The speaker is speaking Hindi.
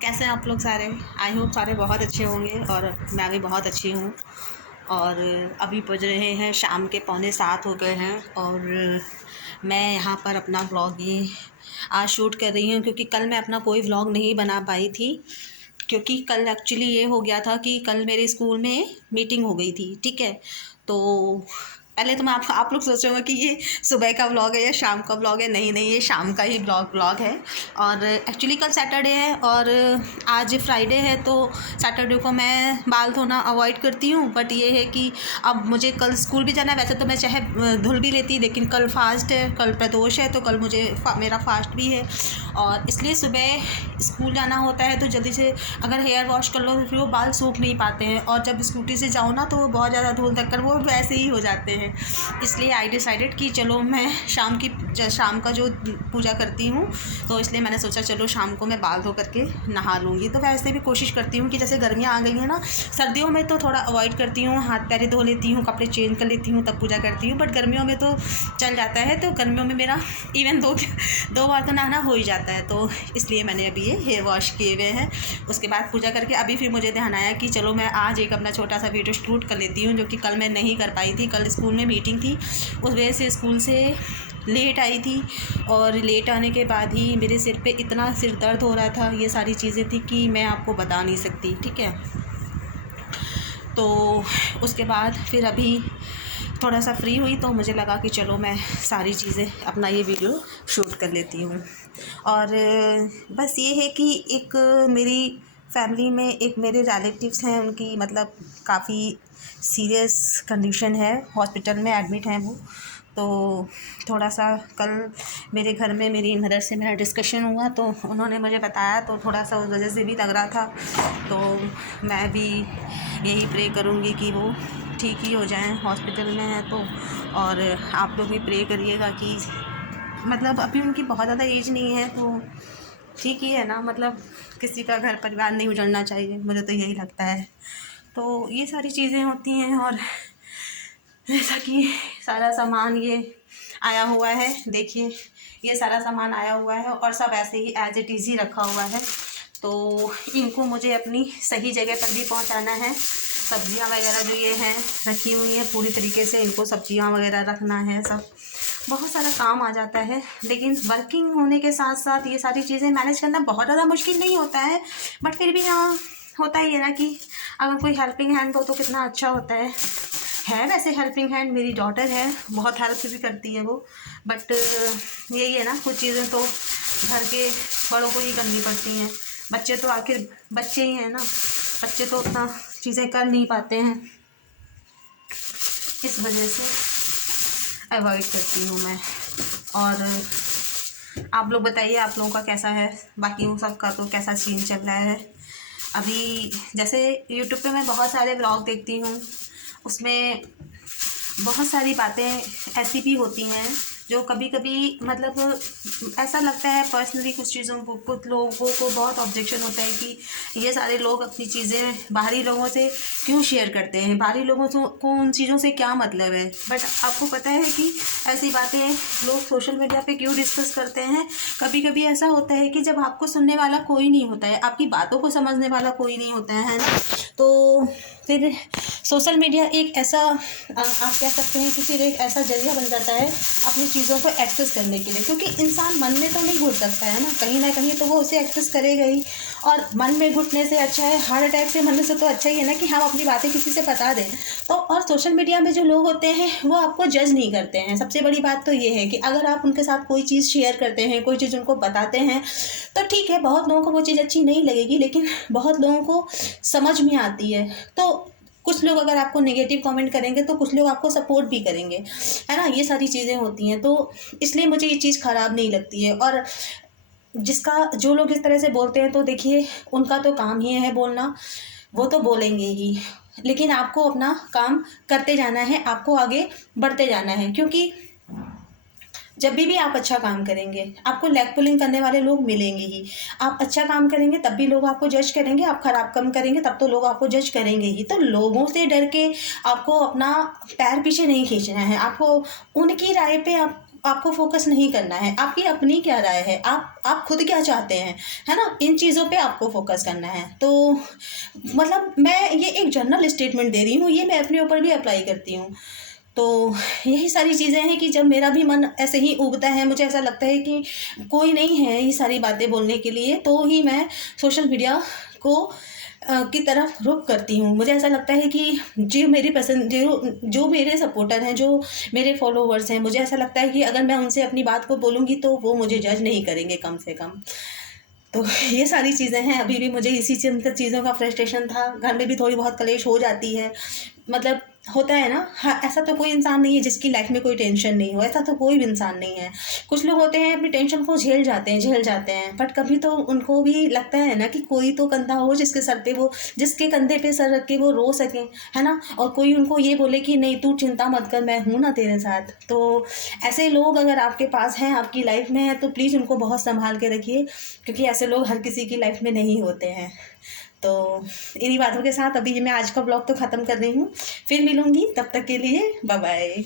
कैसे हैं आप लोग सारे। आई होप सारे बहुत अच्छे होंगे और मैं भी बहुत अच्छी हूँ। और अभी बज रहे हैं शाम के 6:45 हो गए हैं और मैं यहाँ पर अपना व्लॉग ये आज शूट कर रही हूँ क्योंकि कल मैं अपना कोई व्लॉग नहीं बना पाई थी। क्योंकि कल एक्चुअली ये हो गया था कि कल मेरे स्कूल में मीटिंग हो गई थी, ठीक है। तो पहले तो मैं आप लोग सोचोगे कि ये सुबह का व्लॉग है या शाम का व्लॉग है। नहीं नहीं, ये शाम का ही व्लॉग है। और एक्चुअली कल सैटरडे है और आज फ्राइडे है, तो सैटरडे को मैं बाल धोना अवॉइड करती हूँ। बट ये है कि अब मुझे कल स्कूल भी जाना है। वैसे तो मैं चाहे धुल भी लेती, लेकिन कल फास्ट है, कल प्रदोष है, तो कल मुझे मेरा फास्ट भी है और इसलिए सुबह स्कूल जाना होता है। तो जल्दी से अगर हेयर वॉश कर लो तो फिर वो बाल सूख नहीं पाते हैं और जब स्कूटी से जाओ ना तो वो बहुत ज़्यादा धूल धक्कर वो वैसे ही हो जाते हैं। इसलिए आई डिसाइडेड कि चलो मैं शाम का जो पूजा करती हूँ, तो इसलिए मैंने सोचा चलो शाम को मैं बाल धो करके नहा लूँगी। तो वैसे भी कोशिश करती हूँ कि जैसे गर्मियाँ आ गई हैं ना, सर्दियों में तो थोड़ा अवॉइड करती हूँ, हाथ पैर धो लेती हूँ, कपड़े चेंज कर लेती हूँ, तब पूजा करती हूँ। बट गर्मियों में तो चल जाता है, तो गर्मियों में मेरा इवन दो बार तो नहाना हो ही जाता है। तो इसलिए मैंने अभी ये हेयर वॉश किए हुए हैं। उसके बाद पूजा करके अभी फिर मुझे ध्यान आया कि चलो मैं आज एक अपना छोटा सा वीडियो शूट कर लेती हूँ, जो कि कल मैं नहीं कर पाई थी। कल स्कूल में मीटिंग थी, उस वजह से स्कूल से लेट आई थी और लेट आने के बाद ही मेरे सिर पे इतना सिर दर्द हो रहा था, ये सारी चीज़ें थी कि मैं आपको बता नहीं सकती, ठीक है। तो उसके बाद फिर अभी थोड़ा सा फ्री हुई तो मुझे लगा कि चलो मैं सारी चीज़ें अपना ये वीडियो शूट कर लेती हूँ। और बस ये है कि एक मेरी फैमिली में एक मेरे रिलेटिव्स हैं, उनकी मतलब काफ़ी सीरियस कंडीशन है, हॉस्पिटल में एडमिट हैं वो। तो थोड़ा सा कल मेरे घर में मेरी मदर से मेरा डिस्कशन हुआ, तो उन्होंने मुझे बताया, तो थोड़ा सा उस वजह से भी लग रहा था। तो मैं भी यही प्रे करूँगी कि वो ठीक ही हो जाएं, हॉस्पिटल में है तो। और आप लोग भी प्रे करिएगा कि मतलब अभी उनकी बहुत ज़्यादा एज नहीं है, तो ठीक ही है ना, मतलब किसी का घर परिवार नहीं उजड़ना चाहिए, मुझे तो यही लगता है। तो ये सारी चीज़ें होती हैं। और जैसा कि सारा सामान ये आया हुआ है, देखिए ये सारा सामान आया हुआ है और सब ऐसे ही एज इट इज़ ही रखा हुआ है। तो इनको मुझे अपनी सही जगह पर भी पहुंचाना है। सब्जियां वगैरह जो ये हैं रखी हुई हैं पूरी तरीके से, इनको सब्जियां वगैरह रखना है, सब बहुत सारा काम आ जाता है। लेकिन वर्किंग होने के साथ साथ ये सारी चीज़ें मैनेज करना बहुत ज़्यादा मुश्किल नहीं होता है। बट फिर भी हाँ, होता ही है ना कि अगर कोई हेल्पिंग हैंड हो तो कितना अच्छा होता है। वैसे हेल्पिंग हैंड मेरी डॉटर है, बहुत हेल्प भी करती है वो। बट यही है ना, कुछ चीज़ें तो घर के बड़ों को ही करनी पड़ती हैं। बच्चे तो आखिर बच्चे ही हैं ना, बच्चे तो उतना चीज़ें कर नहीं पाते हैं, इस वजह से अवॉइड करती हूँ मैं। और आप लोग बताइए, आप लोगों का कैसा है, बाकी उन सब का तो कैसा सीन चल रहा है अभी। जैसे यूट्यूब पे मैं बहुत सारे व्लॉग देखती हूँ, उसमें बहुत सारी बातें ऐसी भी होती हैं जो कभी कभी मतलब ऐसा लगता है पर्सनली, कुछ चीज़ों को कुछ लोगों को बहुत ऑब्जेक्शन होता है कि ये सारे लोग अपनी चीज़ें बाहरी लोगों से क्यों शेयर करते हैं, बाहरी लोगों को उन चीज़ों से क्या मतलब है। बट आपको पता है कि ऐसी बातें लोग सोशल मीडिया पे क्यों डिस्कस करते हैं। कभी कभी ऐसा होता है कि जब आपको सुनने वाला कोई नहीं होता है, आपकी बातों को समझने वाला कोई नहीं होता है ना, तो फिर सोशल मीडिया एक ऐसा आप कह सकते हैं कि फिर एक ऐसा जरिया बन जाता है अपनी चीज़ों को एक्सेस करने के लिए। क्योंकि इंसान मन में तो नहीं घुट सकता है ना कहीं तो वो उसे एक्सेस करेगा ही। और मन में घुटने से अच्छा है, हार्ट अटैक से मरने से तो अच्छा ही है ना कि हम अपनी बातें किसी से बता दें। तो और सोशल मीडिया में जो लोग होते हैं वो आपको जज नहीं करते हैं। सबसे बड़ी बात तो ये है कि अगर आप उनके साथ कोई चीज़ शेयर करते हैं, कोई चीज़ उनको बताते हैं, तो ठीक है, बहुत लोगों को वो चीज़ अच्छी नहीं लगेगी, लेकिन बहुत लोगों को समझ में आती है। तो कुछ लोग अगर आपको नेगेटिव कमेंट करेंगे तो कुछ लोग आपको सपोर्ट भी करेंगे, है ना, ये सारी चीज़ें होती हैं। तो इसलिए मुझे ये चीज़ ख़राब नहीं लगती है। और जो लोग इस तरह से बोलते हैं, तो देखिए उनका तो काम ही है बोलना, वो तो बोलेंगे ही, लेकिन आपको अपना काम करते जाना है, आपको आगे बढ़ते जाना है। क्योंकि जब भी आप अच्छा काम करेंगे आपको लेग पुलिंग करने वाले लोग मिलेंगे ही। आप अच्छा काम करेंगे तब भी लोग आपको जज करेंगे, आप खराब काम करेंगे तब तो लोग आपको जज करेंगे ही। तो लोगों से डर के आपको अपना पैर पीछे नहीं खींचना है, आपको उनकी राय पे आप आपको फोकस नहीं करना है। आपकी अपनी क्या राय है, आप खुद क्या चाहते हैं, है ना, इन चीज़ों पे आपको फोकस करना है। तो मतलब मैं ये एक जनरल स्टेटमेंट दे रही हूँ, ये मैं अपने ऊपर भी अप्लाई करती हूँ। तो यही सारी चीज़ें हैं कि जब मेरा भी मन ऐसे ही उगता है, मुझे ऐसा लगता है कि कोई नहीं है ये सारी बातें बोलने के लिए, तो ही मैं सोशल मीडिया को की तरफ रुख करती हूँ। मुझे ऐसा लगता है कि जो मेरी पसंद जो जो मेरे सपोर्टर हैं, जो मेरे फॉलोवर्स हैं, मुझे ऐसा लगता है कि अगर मैं उनसे अपनी बात को बोलूँगी तो वो मुझे जज नहीं करेंगे कम से कम। तो ये सारी चीज़ें हैं। अभी भी मुझे इसी चीज़ों का फ्रस्ट्रेशन था। घर में भी थोड़ी बहुत कलेश हो जाती है। मतलब होता है ना, हाँ, ऐसा तो कोई इंसान नहीं है जिसकी लाइफ में कोई टेंशन नहीं हो, ऐसा तो कोई भी इंसान नहीं है। कुछ लोग होते हैं अपनी टेंशन को झेल जाते हैं, बट कभी तो उनको भी लगता है ना कि कोई तो कंधा हो जिसके कंधे पे सर रख के वो रो सकें, है ना, और कोई उनको ये बोले कि नहीं तू चिंता मत कर, मैं हूँ ना तेरे साथ। तो ऐसे लोग अगर आपके पास हैं, आपकी लाइफ में है, तो प्लीज़ उनको बहुत संभाल के रखिए, क्योंकि ऐसे लोग हर किसी की लाइफ में नहीं होते हैं। तो इन्हीं बातों के साथ अभी मैं आज का ब्लॉग तो ख़त्म कर रही हूँ। फिर मिलूँगी, तब तक के लिए बाय बाय।